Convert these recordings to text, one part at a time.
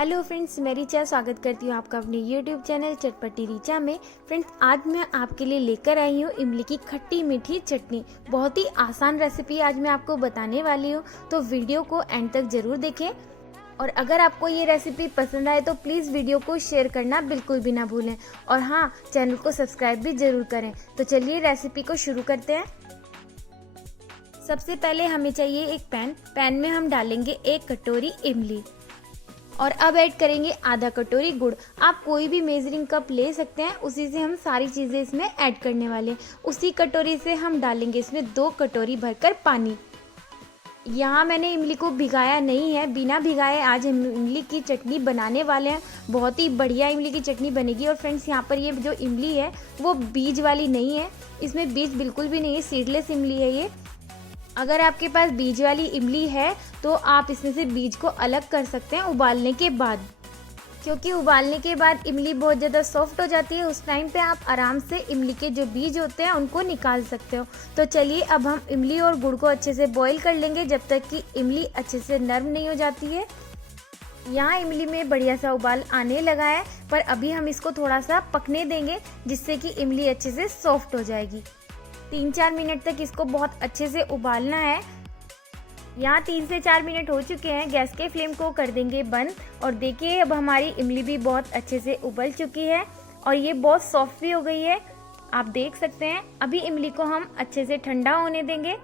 Hello friends, मैं रिचा स्वागत करती हूँ आपका अपने यूट्यूब चैनल चटपटी रिचा में। फ्रेंड्स, आज मैं आपके लिए लेकर आई हूँ इमली की खट्टी मीठी चटनी। बहुत ही आसान रेसिपी आज मैं आपको बताने वाली हूँ, तो वीडियो को एंड तक ज़रूर देखें। और अगर आपको ये रेसिपी पसंद आए तो प्लीज़ वीडियो को शेयर करना बिल्कुल भी ना भूलें। और हाँ, चैनल को सब्सक्राइब भी ज़रूर करें। तो चलिए रेसिपी को शुरू करते हैं। सबसे पहले हमें चाहिए एक पैन में हम डालेंगे 1 कटोरी इमली और अब ऐड करेंगे आधा कटोरी गुड़। आप कोई भी मेजरिंग कप ले सकते हैं, उसी से हम सारी चीज़ें इसमें ऐड करने वाले हैं। उसी कटोरी से हम डालेंगे इसमें 2 कटोरी भरकर पानी। यहाँ मैंने इमली को भिगाया नहीं है, बिना भिगाए आज हम इमली की चटनी बनाने वाले हैं। बहुत ही बढ़िया इमली की चटनी बनेगी। और फ्रेंड्स, यहाँ पर ये जो इमली है वो बीज वाली नहीं है, इसमें बीज बिल्कुल भी नहीं है, सीडलेस इमली है ये। अगर आपके पास बीज वाली इमली है तो आप इसमें से बीज को अलग कर सकते हैं उबालने के बाद, क्योंकि उबालने के बाद इमली बहुत ज़्यादा सॉफ्ट हो जाती है। उस टाइम पे आप आराम से इमली के जो बीज होते हैं उनको निकाल सकते हो। तो चलिए अब हम इमली और गुड़ को अच्छे से बॉईल कर लेंगे जब तक कि इमली अच्छे से नरम नहीं हो जाती है। यहाँ इमली में बढ़िया सा उबाल आने लगा है, पर अभी हम इसको थोड़ा सा पकने देंगे जिससे कि इमली अच्छे से सॉफ्ट हो जाएगी। 3-4 मिनट तक इसको बहुत अच्छे से उबालना है। यहाँ 3 से 4 मिनट हो चुके हैं। गैस के फ्लेम को कर देंगे बंद। और देखिए अब हमारी इमली भी बहुत अच्छे से उबल चुकी है और ये बहुत सॉफ्ट भी हो गई है, आप देख सकते हैं। अभी इमली को हम अच्छे से ठंडा होने देंगे।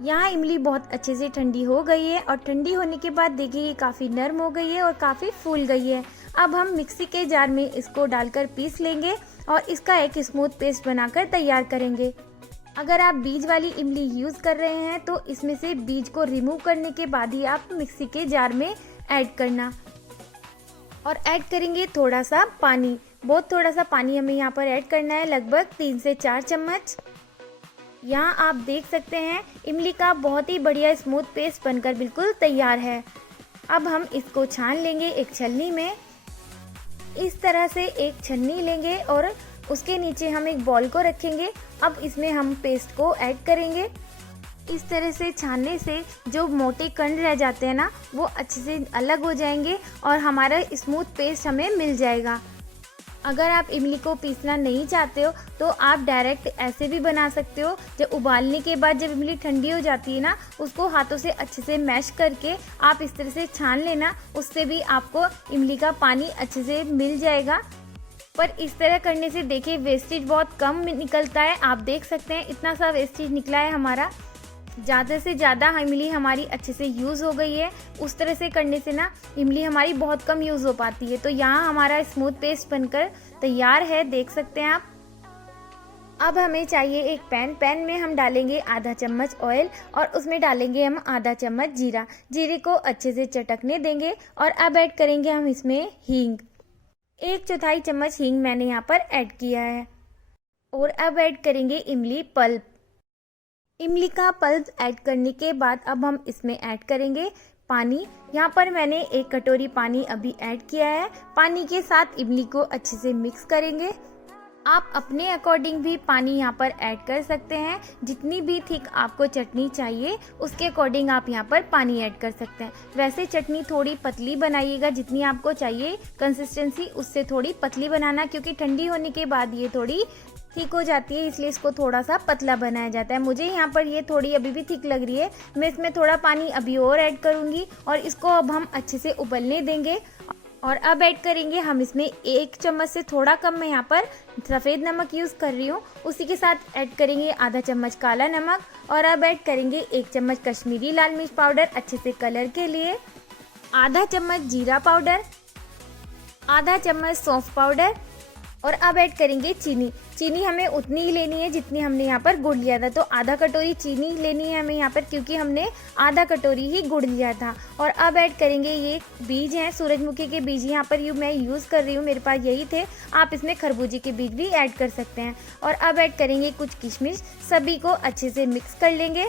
यहाँ इमली बहुत अच्छे से ठंडी हो गई है और ठंडी होने के बाद देखिए ये काफ़ी नरम हो गई है और काफ़ी फूल गई है। अब हम मिक्सी के जार में इसको डालकर पीस लेंगे और इसका एक स्मूथ पेस्ट बनाकर तैयार करेंगे। अगर आप बीज वाली इमली यूज़ कर रहे हैं तो इसमें से बीज को रिमूव करने के बाद ही आप मिक्सी के जार में ऐड करना। और ऐड करेंगे थोड़ा सा पानी, बहुत थोड़ा सा पानी हमें यहाँ पर ऐड करना है, लगभग 3 से 4 चम्मच। यहाँ आप देख सकते हैं इमली का बहुत ही बढ़िया स्मूथ पेस्ट बनकर बिल्कुल तैयार है। अब हम इसको छान लेंगे एक छलनी में। इस तरह से एक छन्नी लेंगे और उसके नीचे हम एक बॉल को रखेंगे। अब इसमें हम पेस्ट को ऐड करेंगे। इस तरह से छानने से जो मोटे कण रह जाते हैं ना, वो अच्छे से अलग हो जाएंगे और हमारा स्मूथ पेस्ट हमें मिल जाएगा। अगर आप इमली को पीसना नहीं चाहते हो तो आप डायरेक्ट ऐसे भी बना सकते हो। जब उबालने के बाद जब इमली ठंडी हो जाती है ना, उसको हाथों से अच्छे से मैश करके आप इस तरह से छान लेना, उससे भी आपको इमली का पानी अच्छे से मिल जाएगा। पर इस तरह करने से देखिए वेस्टेज बहुत कम निकलता है। आप देख सकते हैं इतना सा वेस्टेज निकला है हमारा। ज़्यादा से ज़्यादा इमली हमारी अच्छे से यूज़ हो गई है। उस तरह से करने से ना इमली हमारी बहुत कम यूज़ हो पाती है। तो यहाँ हमारा स्मूथ पेस्ट बनकर तैयार है, देख सकते हैं आप। अब हमें चाहिए एक पैन में हम डालेंगे आधा चम्मच ऑयल और उसमें डालेंगे हम आधा चम्मच जीरा। जीरे को अच्छे से चटकने देंगे और अब ऐड करेंगे हम इसमें हींग। 1/4 चम्मच हींग मैंने यहाँ पर ऐड किया है। और अब ऐड करेंगे इमली पल्प। इमली का पल्प ऐड करने के बाद अब हम इसमें ऐड करेंगे पानी। यहाँ पर मैंने 1 कटोरी पानी अभी ऐड किया है। पानी के साथ इमली को अच्छे से मिक्स करेंगे। आप अपने अकॉर्डिंग भी पानी यहाँ पर ऐड कर सकते हैं। जितनी भी थिक आपको चटनी चाहिए उसके अकॉर्डिंग आप यहाँ पर पानी ऐड कर सकते हैं। वैसे चटनी थोड़ी पतली बनाइएगा, जितनी आपको चाहिए कंसिस्टेंसी उससे थोड़ी पतली बनाना, क्योंकि ठंडी होने के बाद ये थोड़ी थिक हो जाती है, इसलिए इसको थोड़ा सा पतला बनाया जाता है। मुझे यहाँ पर ये थोड़ी अभी भी थिक लग रही है। मैं इसमें थोड़ा पानी अभी और ऐड करूँगी और इसको अब हम अच्छे से उबलने देंगे। और अब ऐड करेंगे हम इसमें 1 चम्मच से थोड़ा कम मैं यहाँ पर सफ़ेद नमक यूज़ कर रही हूँ। उसी के साथ ऐड करेंगे आधा चम्मच काला नमक और अब ऐड करेंगे 1 चम्मच कश्मीरी लाल मिर्च पाउडर अच्छे से कलर के लिए, आधा चम्मच जीरा पाउडर, आधा चम्मच सौंफ पाउडर। और अब ऐड करेंगे चीनी। चीनी हमें उतनी ही लेनी है जितनी हमने यहाँ पर गुड़ लिया था। तो आधा कटोरी चीनी लेनी है हमें यहाँ पर, क्योंकि हमने आधा कटोरी ही गुड़ लिया था। और अब ऐड करेंगे ये बीज हैं, सूरजमुखी के बीज यहाँ पर मैं यूज़ कर रही हूँ, मेरे पास यही थे। आप इसमें खरबूजे के बीज भी ऐड कर सकते हैं। और अब ऐड करेंगे कुछ किशमिश। सभी को अच्छे से मिक्स कर लेंगे।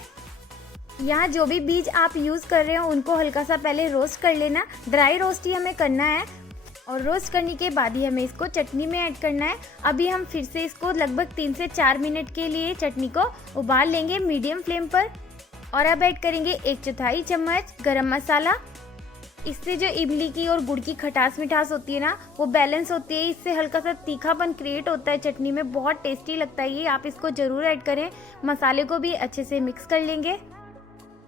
यहाँ जो भी बीज आप यूज़ कर रहे हो उनको हल्का सा पहले रोस्ट कर लेना। ड्राई रोस्ट ही हमें करना है और रोस्ट करने के बाद ही हमें इसको चटनी में ऐड करना है। अभी हम फिर से इसको लगभग 3 से 4 मिनट के लिए चटनी को उबाल लेंगे मीडियम फ्लेम पर। और अब ऐड करेंगे 1/4 चम्मच गरम मसाला, इससे जो इमली की और गुड़ की खटास मिठास होती है ना, वो बैलेंस होती है। इससे हल्का सा तीखापन क्रिएट होता है चटनी में, बहुत टेस्टी लगता है ये। आप इसको ज़रूर ऐड करें। मसाले को भी अच्छे से मिक्स कर लेंगे।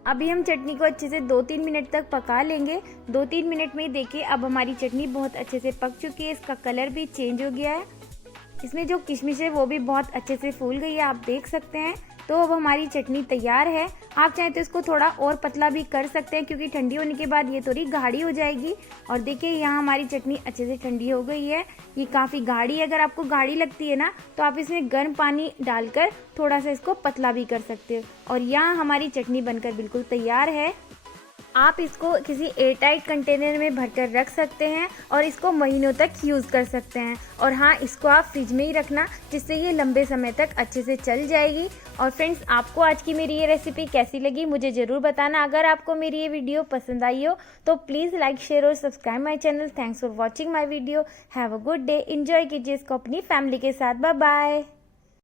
अभी हम चटनी को अच्छे से 2-3 मिनट तक पका लेंगे। 2-3 मिनट में देखिए अब हमारी चटनी बहुत अच्छे से पक चुकी है। इसका कलर भी चेंज हो गया है। इसमें जो किशमिश है वो भी बहुत अच्छे से फूल गई है, आप देख सकते हैं। तो अब हमारी चटनी तैयार है। आप चाहें तो इसको थोड़ा और पतला भी कर सकते हैं, क्योंकि ठंडी होने के बाद ये थोड़ी गाढ़ी हो जाएगी। और देखिए यहाँ हमारी चटनी अच्छे से ठंडी हो गई है। ये काफ़ी गाढ़ी है। अगर आपको गाढ़ी लगती है ना, तो आप इसमें गर्म पानी डालकर थोड़ा सा इसको पतला भी कर सकते हो। और यहाँ हमारी चटनी बनकर बिल्कुल तैयार है। आप इसको किसी एयरटाइट कंटेनर में भरकर रख सकते हैं और इसको महीनों तक यूज़ कर सकते हैं। और हाँ, इसको आप फ्रिज में ही रखना, जिससे ये लंबे समय तक अच्छे से चल जाएगी। और फ्रेंड्स, आपको आज की मेरी ये रेसिपी कैसी लगी मुझे ज़रूर बताना। अगर आपको मेरी ये वीडियो पसंद आई हो तो प्लीज़ लाइक, शेयर और subscribe my channel. Thanks for watching my video. Have a good day. Enjoy कीजिए इसको अपनी फैमिली के साथ। Bye bye.